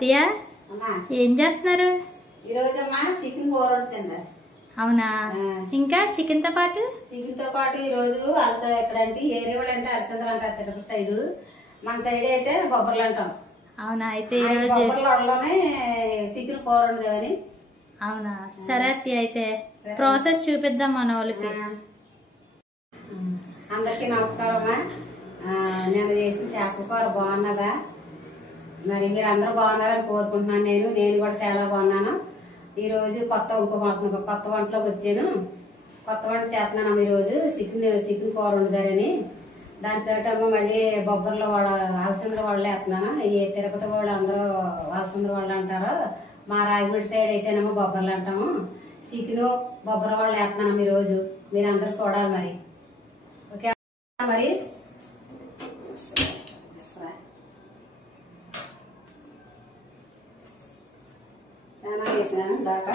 అత్తయ్య ఏం చేస్తున్నారు? ఈరోజమ్మా చికెన్ కూర వండుతున్నారు. అవునా? ఇంకా చికెన్ తో పాటు ఈరోజు అలస ఎక్కడంటే ఏరియా వాళ్ళు అంటే అలసందలు అంటారు తిరుపతి సైడ్, మన సైడ్ అయితే బొబ్బర్లు అంటాం. అవునా? అయితే ఈరోజు బొబ్బర్లోనే చికెన్ కూర వండుదామని. అవునా? సరే అత్తయ్య, అయితే ప్రాసెస్ చూపిద్దాం మన వాళ్ళకి. అందరికీ నమస్కారమ్మా. నేను చేసిన చేప కూర బాగున్నదా? మరి మీరు అందరూ బాగున్నారని కోరుకుంటున్నాను. నేను కూడా చాలా బాగున్నాను. ఈరోజు కొత్త వంటలోకి వచ్చాను. కొత్త వంట చేస్తున్నాను. ఈరోజు చికెన్ కూర వండుతారని దాంతో మళ్ళీ బొబ్బర్లో అలసందల వాళ్ళు వేస్తున్నాను. ఈ తిరుపతి వాళ్ళు అందరూ అలసందల వాళ్ళు అంటారు. మా రాజమండ్రి సైడ్ అయితేనేమో బొబ్బర్లు అంటాము. చికెన్ బొబ్బర వాళ్ళు వేస్తున్నాము. ఈరోజు మీరు అందరూ చూడాలి. మరి ఓకే మరి వేసినాను దాకా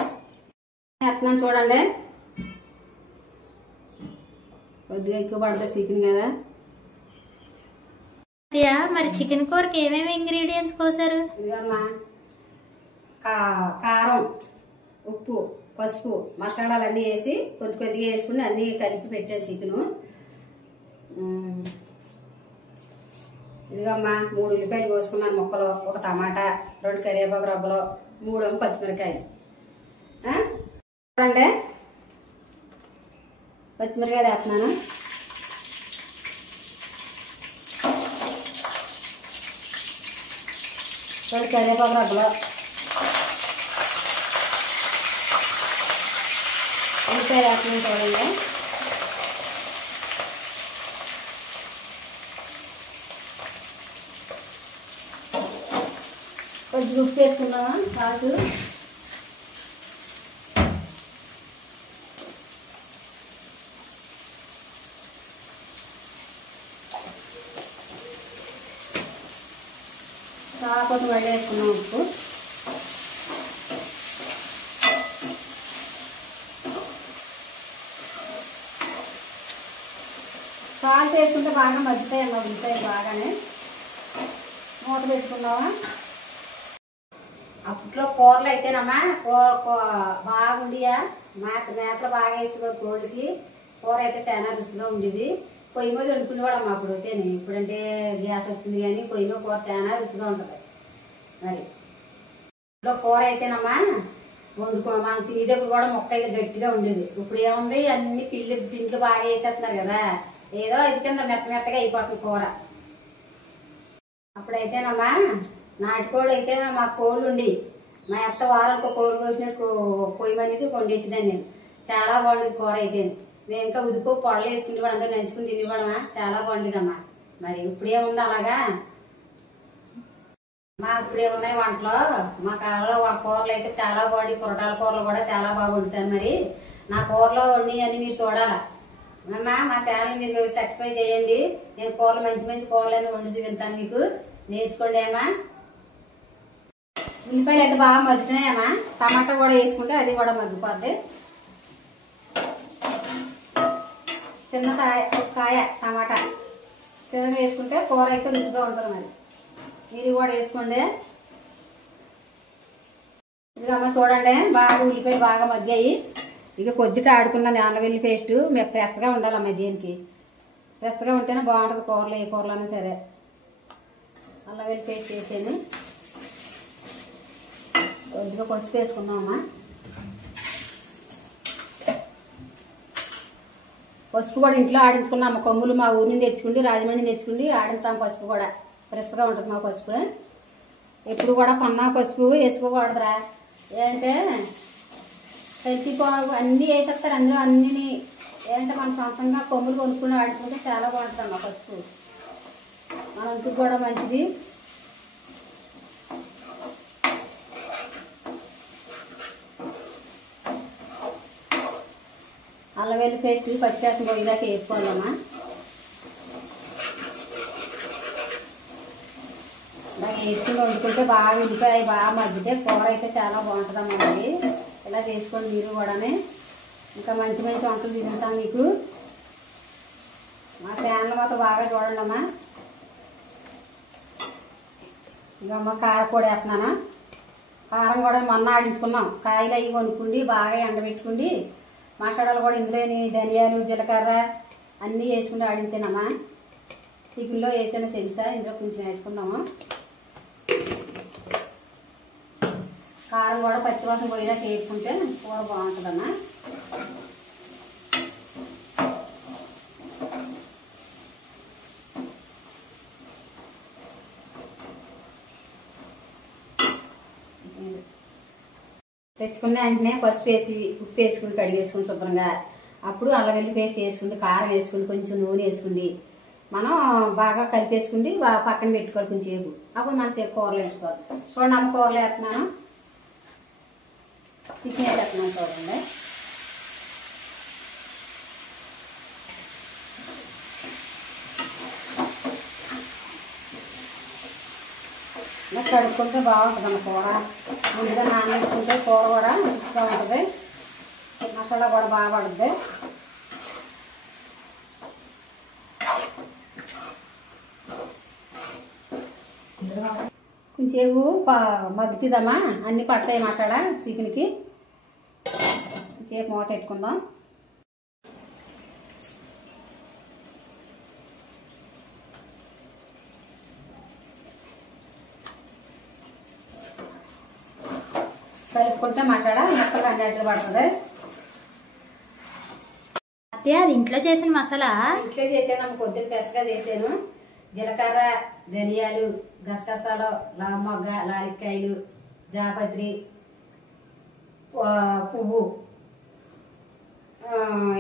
వేస్తున్నాను. చూడండి, కొద్దిగా ఎక్కువ పడుతుంది చికెన్ కదా. అత్తయ్య, మరి చికెన్ కూరకి ఏమేమి ఇంగ్రీడియంట్స్ కోసారు? ఇదమ్మా కారం, ఉప్పు, పసుపు, మసాలాలు అన్నీ వేసి కొద్దిగా వేసుకుని అన్నీ కలిపి పెట్టాను చికెను. ఇదిగమ్మా 3 ఉల్లిపాయలు కోసుకున్నాను ముక్కలు, 1 టమాటా, 2 కరివేపాకు రబ్బలు, 3 పచ్చిమిరకాయలు. చూడండి, పచ్చిమిరకాయలు వేస్తున్నాను. రెండు కరివేపాకు రబ్బలు, ఉల్లిపాయలు వేస్తున్నాను. చూడండి, కొంచెం ఉప్పు వేసుకున్నావా కాదు. కొంచెం మళ్ళీ వేసుకున్నాం ఉప్పు. సాల్ట్ వేసుకుంటే బాగా మగ్గుతాయమ్మా ఉల్లిపాయలు బాగానే. మూత పెట్టుకున్నావా. అప్పట్లో కూరలు అయితేనమ్మా బాగుండియా మేతలు బాగా వేసేవారు కోళ్ళకి. కూర అయితే చాలా రుచిగా ఉండేది. పొయ్యి మీద వండుకునేవాడమ్మా అప్పుడు అయితేనే. ఇప్పుడంటే గ్యాస్ వచ్చింది కానీ పొయ్యి మీద కూర చాలా రుచిగా ఉంటుంది. మరి ఇప్పుడు కూర అయితేనమ్మా మనం తినేటప్పుడు కూడా మొక్క అయితే గట్టిగా ఉండేది. ఇప్పుడు ఏముంది, అన్ని పిండ్లు బాగా వేసేస్తున్నారు కదా, ఏదో ఇది కింద మెత్తగా అయిపోతుంది కూర. అప్పుడైతేనమ్మా నాటుకోడి అయితే మా కోళ్ళు ఉండి మా అత్త వారానికి కోళ్ళు కోసినట్టు పొయ్యి అనేది కొండేసేదాన్ని నేను. చాలా బాగుండేది కూర అయితే. మేము ఇంకా ఉదుపు పొడలు వేసుకునేవాడు, అందరూ నంచుకుని తినేవాడమా. చాలా బాగుండేదమ్మా. మరి ఇప్పుడేముంది అలాగా? ఇప్పుడేమున్నాయి వంటలో. మా కాలంలో కూరలు అయితే చాలా బాగుంది. పురటాల కూరలు కూడా చాలా బాగా వండుతాను. మరి నా కూరలో వండి అని మీరు చూడాలా అమ్మా. మా ఛానల్ మీరు సబ్స్క్రైబ్ చేయండి. నేను కూరలు మంచి కూరలని వండి చూపిస్తాను మీకు. నేర్చుకోండి అమ్మా. ఉల్లిపాయలు అయితే బాగా మగ్గుతున్నాయమ్మా. టమాటా కూడా వేసుకుంటే అది కూడా మగ్గిపోద్ది. చిన్న కాయ టమాటా చిన్నగా వేసుకుంటే కూర అయితే రుచిగా ఉంటుంది. మరి మీరు కూడా వేసుకోండి. ఇదిగమ్మా చూడండి, బాగా ఉల్లిపాయలు బాగా మగ్గాయి. ఇక కొద్దిగా ఆడుకున్నాను అల్లం వెల్లుల్లి పేస్ట్. మేము ఫ్రెష్గా ఉండాలమ్మా. దీనికి ఫ్రెష్గా ఉంటేనే బాగుంటుంది కూరలు, ఏ కూరలైనా సరే. అల్లం వెల్లుల్లి పేస్ట్ వేసాను. కొద్దిగా పసుపు వేసుకుందామమ్మా. పసుపు కూడా ఇంట్లో ఆడించుకున్నాము. కొమ్ములు మా ఊరి నుంచి తెచ్చుకుండి, రాజమండ్రి తెచ్చుకుండి ఆడిస్తాం. పసుపు కూడా ఫ్రెష్గా ఉంటుంది మా పసుపు. ఎప్పుడు కూడా కొన్నా పసుపు వేసుకోకూడదురా. ఏంటంటే కల్తీ అన్నీ వేసేస్తారు అందులో అన్నీ. ఏంటంటే మనం సొంతంగా కొమ్ములు కొనుక్కుని ఆడుకుంటే చాలా బాగుంటుంది మా పసుపు. మన ఒంటికి కూడా మంచిది. అల్లం వెల్లుల్లి పేస్ట్ పచ్చివాసన పోయేదాకా వేసుకోవాలమ్మా. బాగా వేసుకుని వండుకుంటే బాగా ఉల్లిపాయ బాగా మగ్గితే కూర అయితే చాలా బాగుంటుందమ్మా. మరి ఇలా చేసుకోండి మీరు కూడా. ఇంకా మంచి వంటలు తింటాను మీకు. మా ఛానల్ మాత్రం బాగా చూడండి అమ్మా. ఇక అమ్మ కారపొడి వేస్తున్నాను. కారం కూడా మొన్న ఆడించుకున్నాం. కాయలు అవి కొనుక్కుండి బాగా ఎండబెట్టుకుండి మసాలాలు కూడా ఇందులోని ధనియాలు జీలకర్ర అన్నీ వేసుకుంటూ ఆడించానమ్మా. చికెన్లో వేసాను చెంచా, ఇందులో కొంచెం వేసుకున్నాము. కారం కూడా పచ్చివాసన పోయినా వేసుకుంటే కూర బాగుంటుందమ్మా. తెచ్చుకున్న వెంటనే పసుపు వేసి ఉప్పు వేసుకుని కడిగేసుకుని శుభ్రంగా, అప్పుడు అల్లం వెల్లుల్లి పేస్ట్ వేసుకుని కారం వేసుకుని కొంచెం నూనె వేసుకుని మనం బాగా కలిపేసుకుని బాగా పక్కన పెట్టుకోవాలి కొంచెం సేపు. అప్పుడు మనం సేపు కూరలు వేసుకోవాలి. చూడండి అమ్మ కూరలు వేస్తున్నాను, చికెన్ వేస్తున్నాను చూడండి. కడుక్కుంటే బాగుంటుంది అన్న కూర. ముందుగా నానబెట్టుకుంటే కూర కూడా రుచిగా ఉంటుంది, మసాలా కూడా బాగా పడుతుంది. కొంచెంసేపు మగ్గుతుందమ్మా, అన్నీ పడతాయి మసాలా చికెన్కి. కొంచెంసేపు మూత పెట్టుకుందాం. కలుపుకుంటే మసాలా ముక్కలు అన్నట్లు పడుతుంది. అత్తయ్య అది ఇంట్లో చేసిన మసాలా? ఇంట్లో చేసాను, కొద్దిగా పెసగా చేసాను. జీలకర్ర, ధనియాలు, గసగసాలు, మొగ్గ, లాలిక్కాయలు, జాపత్రి, పువ్వు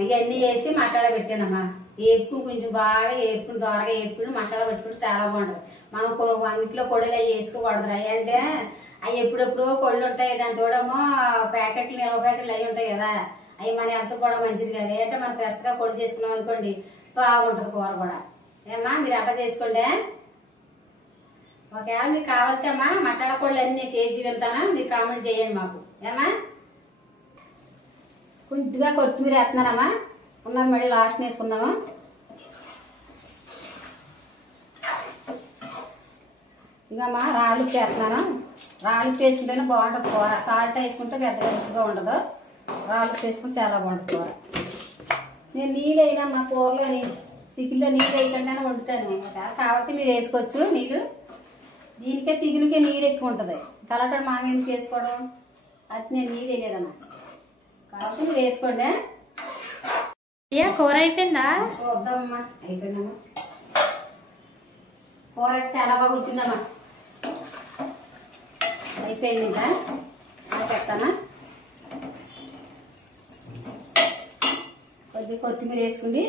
ఇవన్నీ వేసి మసాలా పెట్టానమ్మా. వేపుకుని కొంచెం బాగా వేపుకుని దోరగా వేపుకుని మసాలా పెట్టుకుంటే చాలా బాగుంటుంది. మనం ఇంట్లో పొడులు అవి వేసుకోకూడదు. అవి అంటే అవి ఎప్పుడెప్పుడో పొడులు ఉంటాయి, దాని తోడేమో ప్యాకెట్లు 20 ప్యాకెట్లు అవి ఉంటాయి కదా, అవి మన హెల్త్ కూడా మంచిది కాదు. ఏంటంటే మనం ఫ్రెష్గా పొడి చేసుకున్నాం అనుకోండి బాగుంటుంది కూర కూడా. ఏమా మీరు అట్లా చేసుకోండి. ఒకవేళ మీకు కావాలితే అమ్మా మసాలా పొడులు అన్నీ చేసి వెళ్తాను, మీరు కామెంట్ చేయండి మాకు. ఏమా కొద్దిగా కొత్తిమీర వేస్తున్నానమ్మా, ఉన్నది మళ్ళీ లాస్ట్ వేసుకుందాము. ఇంకమ్మా రాళ్ళు వేస్తున్నాను. రాళ్ళు వేసుకుంటేనే బాగుంటుంది కూర. సాల్ట్ వేసుకుంటే పెద్దగా రుచిగా ఉండదు, రాళ్ళు వేసుకుంటే చాలా బాగుంటుంది కూర. నేను నీళ్ళు అయినా మా కూరలో చికెన్లో నీళ్ళు వేయకుండానే వండుతాను. కాబట్టి మీరు వేసుకోవచ్చు నీళ్ళు. దీనికే చికెన్కే నీరు ఎక్కువ ఉంటుంది, కలటం మాంగ ఎందుకు వేసుకోవడం, అది నేను నీళ్ళు వేయలేదమ్మా. కాబట్టి మీరు వేసుకోండి. అయ్యా కూర అయిపోయిందా? చూద్దామమ్మా. అయిపోయిందమ్మా, కూర అయితే చాలా బాగా ఉంటుందమ్మా. అయిపోయింది ఇంకా పెడతానా. కొద్దిగా కొత్తిమీర వేసుకుండి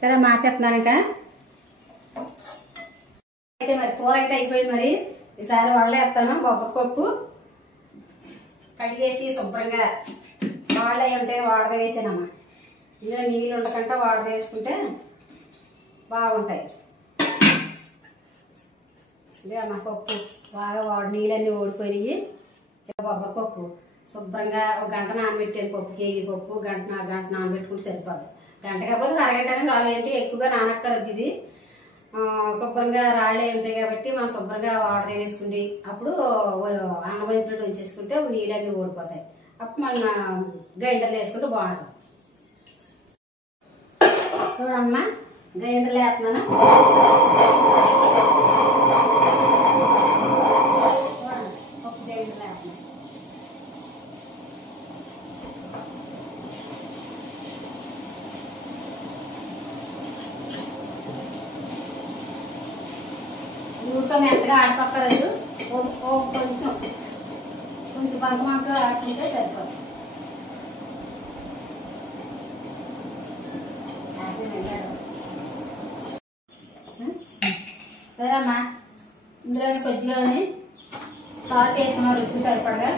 సరే మాట్లాడుతున్నాను ఇంకా. అయితే మరి కూర అయితే అయిపోయింది. మరి ఈసారి వడలేస్తాను. బొబ్బరి పప్పు కడిగేసి శుభ్రంగా వాడ ఉంటే వాడద వేసానమ్మా. ఇందులో నీళ్ళు ఉండకుండా వాడద వేసుకుంటే బాగుంటాయి. ఇదే అమ్మ పప్పు బాగా నీళ్ళన్నీ ఓడిపోయినాయి. బొబ్బరి పప్పు శుభ్రంగా ఒక గంట నానబెట్టాను. పప్పు కేజీ పప్పు గంట నానబెట్టుకుంటే సరిపోదు. గంట కాకపోతే అరగంటనే చాలు. ఏంటి ఎక్కువగా నానక్కర్లేదు. ఇది శుభ్రంగా రాళ్ళే ఉంటాయి కాబట్టి మనం శుభ్రంగా వాటర్ వేసుకుంది. అప్పుడు అన్నమైనట్టు ఉంచేసుకుంటే నీళ్ళన్నీ ఓడిపోతాయి. అప్పుడు మన గ్రైండర్లో వేసుకుంటే బాగుంటుంది. చూడమ్మా గ్రైండర్లో వేస్తున్నాను. పప్పు గ్రైండర్లో వేస్తున్నాను. నూనెతో మెత్తగా ఆడుకోక్కర్లేదు. కొంచెం బంక మంక ఆడుకుంటే సరిపోతుంది. సరే అమ్మా, ఇందులోనే కొద్దిగానే సాల్ట్ వేసుకున్నాం రుచికి సరిపడగా.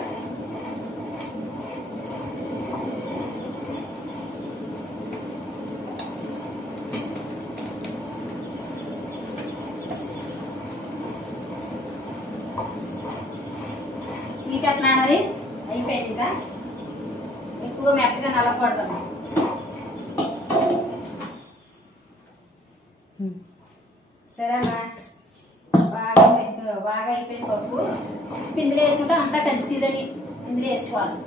తీసేస్తున్నా మరి అయిపోయింది. ఇంకా ఎక్కువ మెత్తగా నల్లకూడదు. సరే అమ్మా, బాగా అయిపోయింది పప్పు. పిండిలో వేసుకుంటే అంతా కలిసిదని ఇందులో వేసుకోవాలి.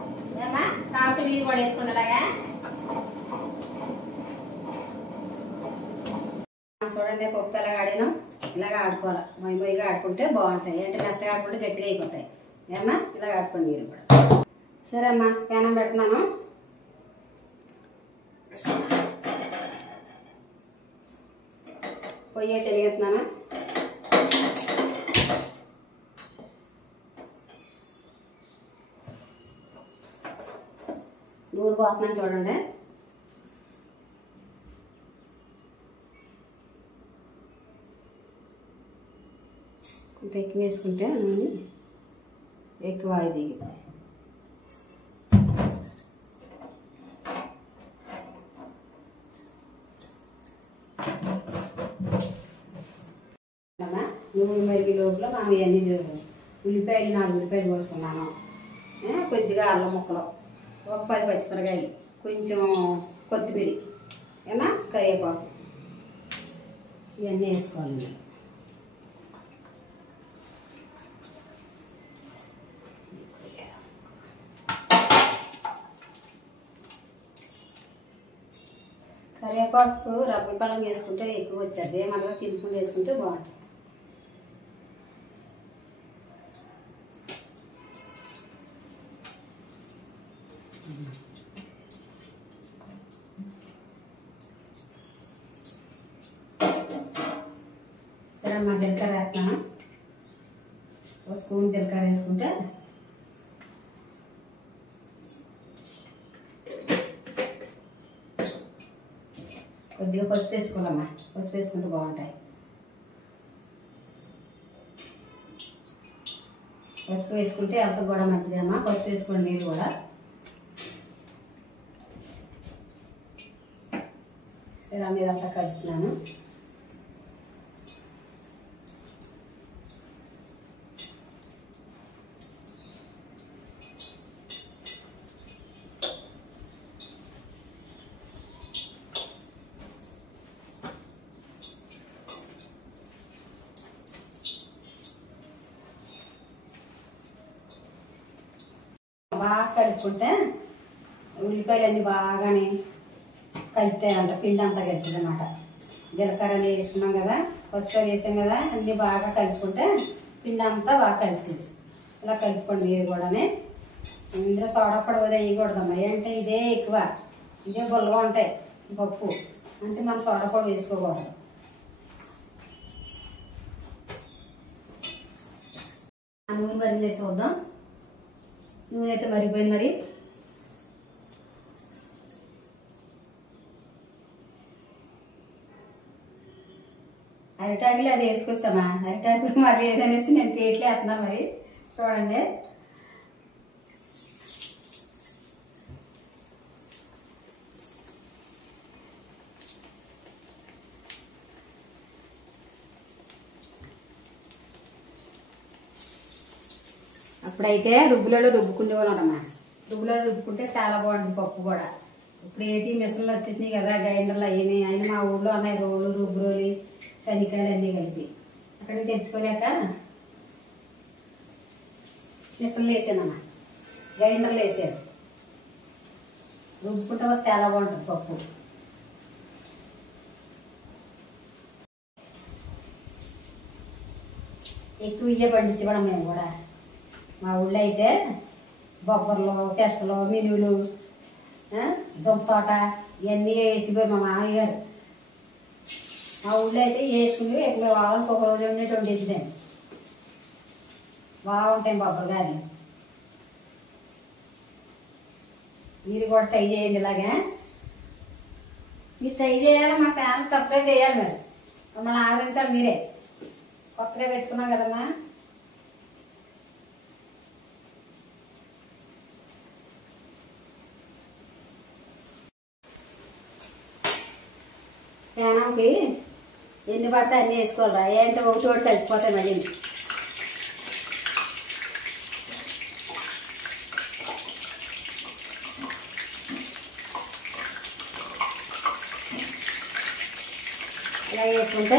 ఏమా కాకులు నీళ్ళు కూడా వేసుకోండి. అలాగా చూడండి, పప్పు ఎలాగ ఆడినాం. ఇలాగ ఆడుకోవాలి, మొయ్యిగా ఆడుకుంటే బాగుంటాయి. అంటే మెత్తగా ఆడుకుంటే గట్టిగా అయిపోతాయి. ఏమా ఇలాగ ఆడుకోండి మీరు కూడా. సరే అమ్మా, పేనం పెడుతున్నాను. పొయ్యి తెలియతున్నాను. నూనె పోతున్నాను చూడండి. కొంత ఎక్కువ వేసుకుంటే నూనె ఎక్కువ ఆయిల్ దిగుతుంది. నూనె మరిగి లోపల మనం ఇవన్నీ ఉల్లిపాయలు 4 ఉల్లిపాయలు పోసుకున్నాను. కొద్దిగా అల్లం ముక్కలు, ఒక 10 పచ్చిమిరకాయలు, కొంచెం కొత్తిమీర, ఏమా కరివేపాకు, ఇవన్నీ వేసుకోవాలి. కరివేపాకు రబ్బర్ పళ్ళం వేసుకుంటే ఎక్కువ వచ్చేది, మళ్ళీ సింపుల్ వేసుకుంటే బాగుంటుంది. సరే అమ్మా, జీలకర్ర వేస్తాను. 1 స్పూన్ జీలకర్ర వేసుకుంటే కొద్దిగా పసుపు వేసుకోవాలమ్మా. పసుపు వేసుకుంటే బాగుంటాయి. పసుపు వేసుకుంటే అంత కూడా మంచిదేమ్మా. పసుపు వేసుకోండి మీరు కూడా. సరే మీద అంతా కలుపుతున్నాను. బాగా కలుపుకుంటే ఉల్లిపాయలు అన్నీ బాగానే కలుపుతాయంట. పిండి అంతా కలుపుతుంది అన్నమాట. జీలకర్ర వేసుకున్నాం కదా, పసుపు వేసాం కదా, అన్నీ బాగా కలుపుకుంటే పిండి అంతా బాగా కలుపుతుంది. ఇలా కలుపుకోండి మీరు కూడానే. ఇందులో సోడా పొడి వేయకూడదమ్మా. అంటే ఇదే ఎక్కువ, ఇదే గుల్లగా ఉంటాయి పప్పు, అంటే మనం సోడా పొడి వేసుకోకూడదు. నూనె మరిగితే చూద్దాం. నూనె అయితే మరిగిపోయింది. మరి అరిటాకులు అది వేసుకొచ్చామా. అరిటాకు మరి ఏదనేసి నేను ప్లేట్లు వేస్తున్నా. మరి చూడండి, అప్పుడైతే రుబ్బులో రుబ్బుకునేవాళ్ళమ్మా. రుబ్బులో రుబ్బుకుంటే చాలా బాగుంటుంది పప్పు కూడా. ఇప్పుడు ఏటీ మిషన్లు వచ్చేసినాయి కదా, గ్రైండర్లు అయ్యాయి. అయినా మా ఊళ్ళో ఉన్నాయి రోలు, రుబ్బురోలు, శనికాయలు అన్నీ కలిపి. అక్కడికి తెచ్చుకోలేక మిషన్లు వేసానమ్మా. గ్రైండర్లు వేసాడు. రుబ్బుకుంటే చాలా బాగుంటుంది పప్పు. ఎక్కువ ఇయ్యే పండించడం మేము కూడా. మా ఊళ్ళో అయితే బొబ్బర్లు, పెసలు, మినువులు, దుంపతోట ఇవన్నీ వేసిపోయి మా మామయ్య గారు. మా ఊళ్ళో అయితే వేసుకుని ఎక్కువ వాళ్ళకి ఒక రోజు ఉండేది వండేసిదాన్ని. బాగుంటాయి బొబ్బరు గారు. మీరు కూడా ట్రై చేయండి. ఇలాగా మీరు ట్రై చేయాలి. మా ఛానల్ సబ్స్క్రైబ్ చేయాలి. మరి మమ్మల్ని ఆదరించాలి. మీరే కొత్తగా పెట్టుకున్నాం కదమ్మా. పేనంకి ఎన్ని పడితే అన్నీ వేసుకోవాలిరా. ఏంటంటే ఒక చోటు కలిసిపోతాయి మళ్ళీ. ఇలా వేసుకుంటే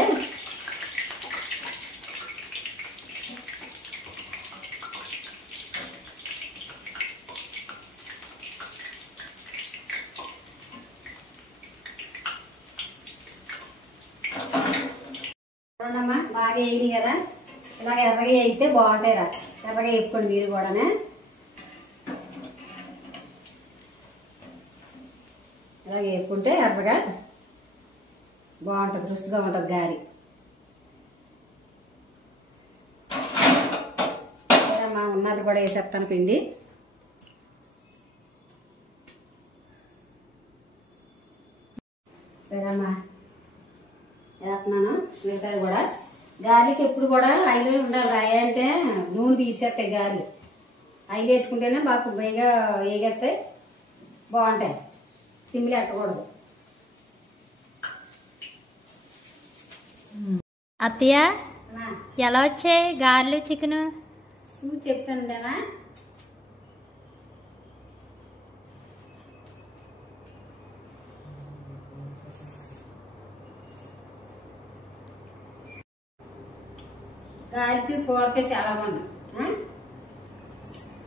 చూడమ్మా బాగా వేయింది కదా, ఇలా ఎర్రగా వేయితే బాగుంటాయి రా. ఎర్రగా వేపుకోండి మీరు కూడానే. ఇలా వేపుకుంటే ఎర్రగా బాగుంటుంది, రుచిగా ఉంటుంది గారి. అమ్మా ఉన్నది కూడా వేసేస్తాను పిండి. సరే అమ్మా వేస్తున్నాను మిగతాది కూడా. గాలికి ఎప్పుడు కూడా ఆయిల్ ఉండాలి. రాయి అంటే నూనె తీసేస్తాయి గాలి. ఆయిల్ పెట్టుకుంటేనే బాగా బయగా వేగేస్తాయి, బాగుంటాయి. సిమ్లు ఎట్టకూడదు. అత్తయ్య ఎలా వచ్చాయి గారెలు చికెను? చూసి చెప్తానుదేనా. గాలికి కూరకే చాలా బాగుంది.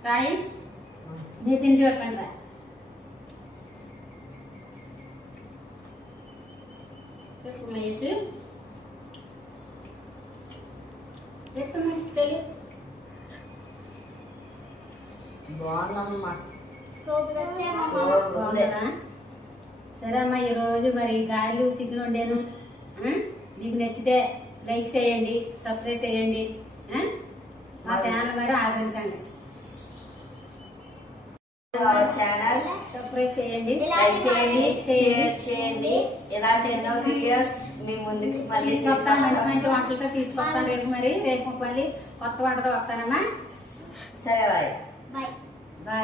సాయి నీ తిని చెప్పండి రా. చెప్పు మహేష్, చెప్పు మహేష్ తెలియదు. బాగుందమ్మా. బాగుందా? సరే అమ్మా, ఈరోజు మరి గారెలు చికెన్ వండాను. మీకు నచ్చితే లైక్ చేయండి, సబ్స్క్రైబ్ చేయండి. మా ఛానల్ మరి ఆదరించండి. ఛానల్ సబ్స్క్రైబ్ చేయండి, లైక్ చేయండి, షేర్ చేయండి. ఇలాంటి ఎన్నో వీడియోస్ మీ ముందుకు మళ్ళీ తీసుకొస్తాను. మంచి మంచి వంటలతో తీసుకొస్తాను రేపు. మరి రేపు మళ్ళీ కొత్త వంటతో వస్తానమ్మా. సరే బాయ్. బాయ్.